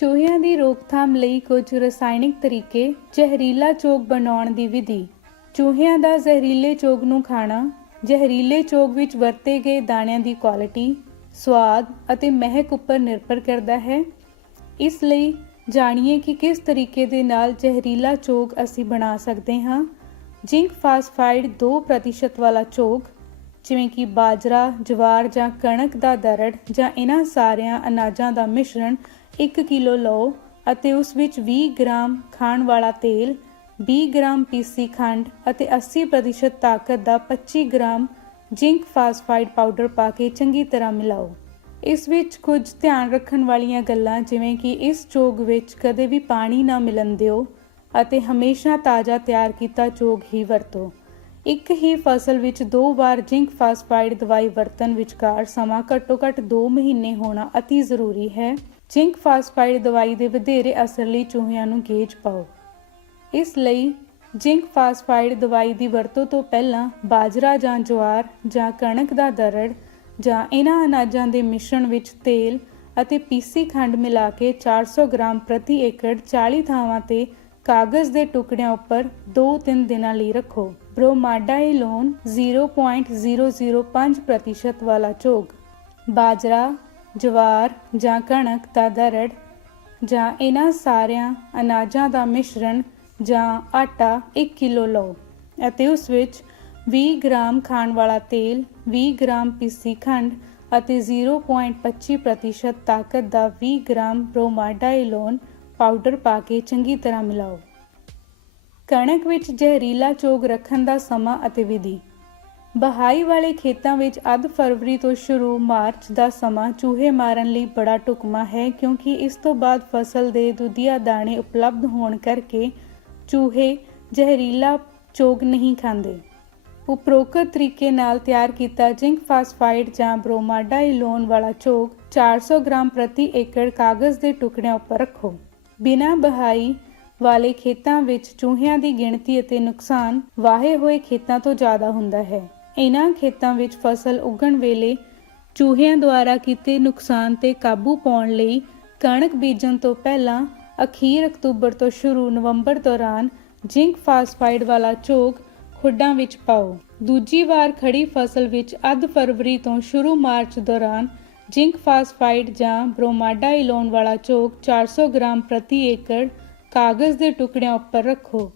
ਚੂਹਿਆਂ ਦੀ ਰੋਕਥਾਮ ਲਈ ਕੁਝ ਰਸਾਇਣਿਕ ਤਰੀਕੇ ਜ਼ਹਿਰੀਲਾ ਚੋਗ ਬਣਾਉਣ ਦੀ ਵਿਧੀ। ਚੂਹਿਆਂ ਦਾ ਜ਼ਹਿਰੀਲੇ ਚੋਗ ਨੂੰ ਖਾਣਾ ਜ਼ਹਿਰੀਲੇ ਚੋਗ ਵਿੱਚ ਵਰਤੇ ਗਏ ਦਾਣਿਆਂ ਦੀ ਕੁਆਲਿਟੀ ਸਵਾਦ ਅਤੇ ਮਹਿਕ ਉੱਪਰ ਨਿਰਭਰ ਕਰਦਾ ਹੈ। ਇਸ ਲਈ ਜਾਣੀਏ ਕਿ ਕਿਸ ਤਰੀਕੇ ਦੇ ਨਾਲ ਜ਼ਹਿਰੀਲਾ ਚੋਗ ਅਸੀਂ ਬਣਾ ਸਕਦੇ ਹਾਂ। ਜ਼ਿੰਕ ਫਾਸਫਾਈਡ 2% ਵਾਲਾ ਚੋਗ ਜਿਵੇਂ ਕਿ ਬਾਜਰਾ, ਜਵਾਰ ਜਾਂ ਕਣਕ ਦਾ ਦਰੜ ਜਾਂ ਇਹਨਾਂ ਸਾਰਿਆਂ ਅਨਾਜਾਂ ਦਾ ਮਿਸ਼ਰਣ 1 ਕਿਲੋ ਲਓ ਅਤੇ ਉਸ ਵਿੱਚ 20 ਗ੍ਰਾਮ ਖਾਣ ਵਾਲਾ ਤੇਲ 20 ਗ੍ਰਾਮ ਪੀਸੀ ਖੰਡ ਅਤੇ 80% ਤਾਕਤ ਦਾ 25 ਗ੍ਰਾਮ ਜ਼ਿੰਕ ਫਾਸਫਾਈਡ ਪਾਊਡਰ ਪਾ ਕੇ ਚੰਗੀ ਤਰ੍ਹਾਂ ਮਿਲਾਓ। ਇਸ ਵਿੱਚ ਕੁਝ ਧਿਆਨ ਰੱਖਣ ਵਾਲੀਆਂ ਗੱਲਾਂ ਜਿਵੇਂ ਕਿ ਇਸ ਚੋਗ ਵਿੱਚ ਕਦੇ ਵੀ ਪਾਣੀ ਨਾ ਮਿਲਣ ਦਿਓ ਅਤੇ ਹਮੇਸ਼ਾ ਤਾਜ਼ਾ ਤਿਆਰ ਕੀਤਾ ਚੋਗ ਹੀ ਵਰਤੋ। ਇੱਕ ਹੀ ਫਸਲ ਵਿੱਚ ਦੋ ਵਾਰ ਜ਼ਿੰਕ ਫਾਸਫਾਈਡ ਦਵਾਈ ਵਰਤਣ ਵਿਚਕਾਰ ਸਮਾਂ ਘੱਟੋ-ਘੱਟ 2 ਮਹੀਨੇ ਹੋਣਾ ਅਤੀ ਜ਼ਰੂਰੀ ਹੈ। ਜ਼ਿੰਕ ਫਾਸਫਾਈਡ ਦਵਾਈ ਦੇ ਵਧੇਰੇ ਅਸਰ ਲਈ ਚੂਹਿਆਂ ਨੂੰ ਗੇਜ ਪਾਓ। ਇਸ ਲਈ ਜ਼ਿੰਕ ਫਾਸਫਾਈਡ ਦਵਾਈ ਦੀ ਵਰਤੋਂ ਤੋਂ ਪਹਿਲਾਂ ਬਾਜਰਾ ਜਾਂ ਜਵਾਰ ਜਾਂ ਕਣਕ ਦਾ ਦਰੜ ਜਾਂ ਇਹਨਾਂ ਅਨਾਜਾਂ ਦੇ ਮਿਸ਼ਰਣ ਵਿੱਚ ਤੇਲ ਅਤੇ ਪੀਸੀ ਖੰਡ ਮਿਲਾ ਕੇ 400 ਗ੍ਰਾਮ ਪ੍ਰਤੀ ਏਕੜ 40 ਥਾਵਾਂ ਤੇ ਕਾਗਜ਼ ਦੇ ਟੁਕੜਿਆਂ ਉੱਪਰ 2-3 ਦਿਨਾਂ ਲਈ ਰੱਖੋ। ਬ੍ਰੋਮਾਡਾਈਲੋਨ 0.005% ਵਾਲਾ ਚੋਗ ਬਾਜਰਾ ਜਵਾਰ ਜਾਂ ਕਣਕ ਦਾ ਦਰੜ ਜਾਂ ਇਹਨਾਂ ਸਾਰਿਆਂ ਅਨਾਜਾਂ ਦਾ ਮਿਸ਼ਰਣ ਜਾਂ ਆਟਾ 1 ਕਿਲੋ ਲਓ ਅਤੇ ਉਸ ਵਿੱਚ 20 ਗ੍ਰਾਮ ਖਾਣ ਵਾਲਾ ਤੇਲ 20 ਗ੍ਰਾਮ ਪੀਸੀ ਖੰਡ ਅਤੇ 0.25% ਤਾਕਤ ਦਾ 20 ਗ੍ਰਾਮ ਬ੍ਰੋਮਾਡਾਈਲੋਨ ਪਾਊਡਰ ਪਾ ਕੇ ਚੰਗੀ ਤਰ੍ਹਾਂ ਮਿਲਾਓ। ਕਣਕ ਵਿੱਚ ਜ਼ਹਿਰੀਲਾ ਚੋਗ ਰੱਖਣ ਦਾ ਸਮਾਂ ਅਤੇ ਵਿਧੀ। ਬਹਾਈ ਵਾਲੇ ਖੇਤਾਂ ਵਿੱਚ ਅੱਧ ਫਰਵਰੀ ਤੋਂ ਸ਼ੁਰੂ ਮਾਰਚ ਦਾ ਸਮਾਂ ਚੂਹੇ ਮਾਰਨ ਲਈ ਬੜਾ ਢੁਕਮਾ ਹੈ ਕਿਉਂਕਿ ਇਸ ਤੋਂ ਬਾਅਦ ਫਸਲ ਦੇ ਦੁਧੀਆ ਦਾਣੇ ਉਪਲਬਧ ਹੋਣ ਕਰਕੇ ਚੂਹੇ ਜ਼ਹਿਰੀਲਾ ਚੋਗ ਨਹੀਂ ਖਾਂਦੇ। ਉਪਰੋਕਤ ਤਰੀਕੇ ਨਾਲ ਤਿਆਰ ਕੀਤਾ ਜ਼ਿੰਕ ਫਾਸਫਾਈਡ ਜਾਂ ਬ੍ਰੋਮਾਡਾਈਲੋਨ ਵਾਲਾ ਚੋਗ 400 ਗ੍ਰਾਮ ਪ੍ਰਤੀ ਏਕੜ ਕਾਗਜ਼ ਦੇ ਟੁਕੜਿਆਂ ਉੱਪਰ ਰੱਖੋ। ਬਿਨਾਂ ਬਹਾਈ ਵਾਲੇ ਖੇਤਾਂ ਵਿੱਚ ਚੂਹਿਆਂ ਦੀ ਗਿਣਤੀ ਅਤੇ ਨੁਕਸਾਨ ਵਾਹੇ ਹੋਏ ਖੇਤਾਂ ਤੋਂ ਜ਼ਿਆਦਾ ਹੁੰਦਾ ਹੈ। ਇਹਨਾਂ ਖੇਤਾਂ ਵਿੱਚ ਫਸਲ ਉਗਣ ਵੇਲੇ ਚੂਹਿਆਂ ਦੁਆਰਾ ਕੀਤੇ ਨੁਕਸਾਨ ਤੇ ਕਾਬੂ ਪਾਉਣ ਲਈ ਕਣਕ ਬੀਜਣ ਤੋਂ ਪਹਿਲਾਂ ਅਖੀਰ ਅਕਤੂਬਰ ਤੋਂ ਸ਼ੁਰੂ ਨਵੰਬਰ ਦੌਰਾਨ ਜ਼ਿੰਕ ਫਾਸਫਾਈਡ ਵਾਲਾ ਚੋਗ ਖੁੱਡਾਂ ਵਿੱਚ ਪਾਓ। ਦੂਜੀ ਵਾਰ ਖੜੀ ਫਸਲ ਵਿੱਚ ਅੱਧ ਫਰਵਰੀ ਤੋਂ ਸ਼ੁਰੂ ਮਾਰਚ ਦੌਰਾਨ ਜ਼ਿੰਕ ਫਾਸਫਾਈਡ ਜਾਂ ਬ੍ਰੋਮਾਡਾਈਲੋਨ ਵਾਲਾ ਚੋਗ 400 ਗ੍ਰਾਮ ਪ੍ਰਤੀ ਏਕੜ ਕਾਗਜ਼ ਦੇ ਟੁਕੜਿਆਂ ਉੱਪਰ ਰੱਖੋ।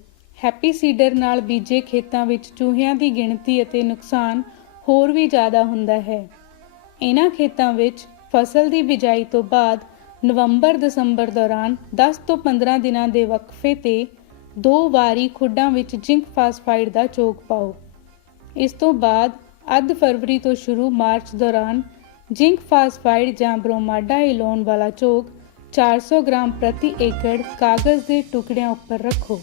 ਹੈਪੀ ਸੀਡਰ ਨਾਲ ਬੀਜੇ ਖੇਤਾਂ ਵਿੱਚ ਚੂਹਿਆਂ ਦੀ ਗਿਣਤੀ ਅਤੇ ਨੁਕਸਾਨ ਹੋਰ ਵੀ ਜ਼ਿਆਦਾ ਹੁੰਦਾ ਹੈ। ਇਹਨਾਂ ਖੇਤਾਂ ਵਿੱਚ ਫਸਲ ਦੀ ਬਿਜਾਈ ਤੋਂ ਬਾਅਦ ਨਵੰਬਰ-ਦਸੰਬਰ ਦੌਰਾਨ 10 ਤੋਂ 15 ਦਿਨਾਂ ਦੇ ਵਕਫੇ ਤੇ ਦੋ ਵਾਰੀ ਖੁੱਡਾਂ ਵਿੱਚ ਜ਼ਿੰਕ ਫਾਸਫਾਈਡ ਦਾ ਚੋਗ ਪਾਓ। ਇਸ ਤੋਂ ਬਾਅਦ ਅੱਧ ਫਰਵਰੀ ਤੋਂ ਸ਼ੁਰੂ ਮਾਰਚ ਦੌਰਾਨ ਜ਼ਿੰਕ ਫਾਸਫਾਈਡ ਜਾਂ ਬ੍ਰੋਮਾਡਾਈਲੋਨ ਵਾਲਾ ਚੋਗ 400 ਗ੍ਰਾਮ ਪ੍ਰਤੀ ਏਕੜ ਕਾਗਜ਼ ਦੇ ਟੁਕੜਿਆਂ ਉੱਪਰ ਰੱਖੋ।